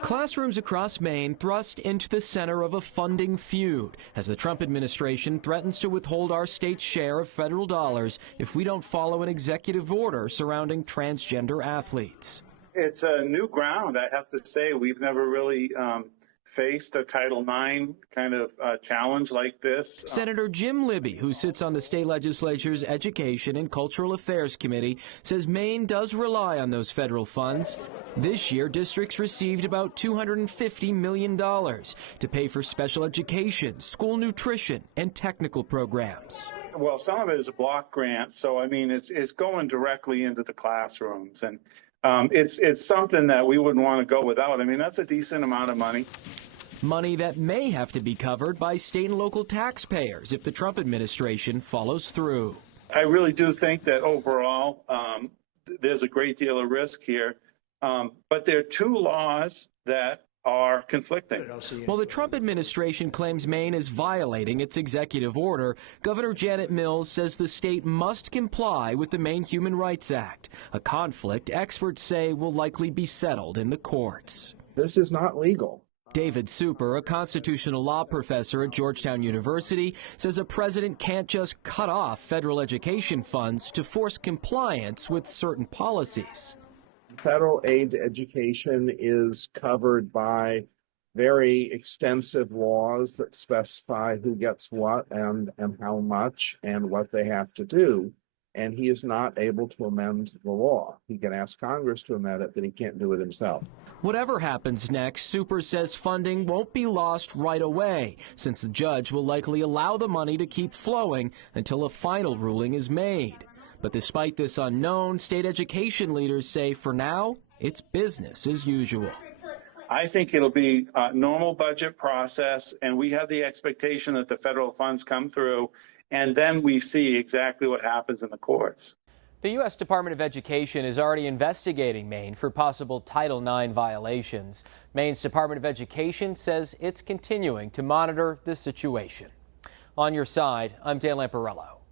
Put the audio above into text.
Classrooms across Maine thrust into the center of a funding feud as the Trump administration threatens to withhold our state's share of federal dollars if we don't follow an executive order surrounding transgender athletes. It's a new ground, I have to say. We've never really faced a Title IX kind of challenge like this. Senator Jim Libby, who sits on the state legislature's Education and Cultural Affairs Committee, says Maine does rely on those federal funds. This year, districts received about $250 million to pay for special education, school nutrition, and technical programs. Well, some of it is a block grant, so I mean, it's going directly into the classrooms, and it's something that we wouldn't want to go without. I mean, that's a decent amount of money. Money that may have to be covered by state and local taxpayers if the Trump administration follows through. I really do think that overall there's a great deal of risk here, but there are two laws that are conflicting. While the Trump administration claims Maine is violating its executive order, Governor Janet Mills says the state must comply with the Maine Human Rights Act, a conflict experts say will likely be settled in the courts. This is not legal. David Super, a constitutional law professor at Georgetown University, says a president can't just cut off federal education funds to force compliance with certain policies. Federal aid to education is covered by very extensive laws that specify who gets what and how much and what they have to do. And he is not able to amend the law. He can ask Congress to amend it, but he can't do it himself. Whatever happens next, Super says funding won't be lost right away, since the judge will likely allow the money to keep flowing until a final ruling is made. But despite this unknown, state education leaders say for now, it's business as usual. I think it'll be a normal budget process, and we have the expectation that the federal funds come through, and then we see exactly what happens in the courts. The U.S. Department of Education is already investigating Maine for possible Title IX violations. Maine's Department of Education says it's continuing to monitor the situation. On your side, I'm Dan Lamparello.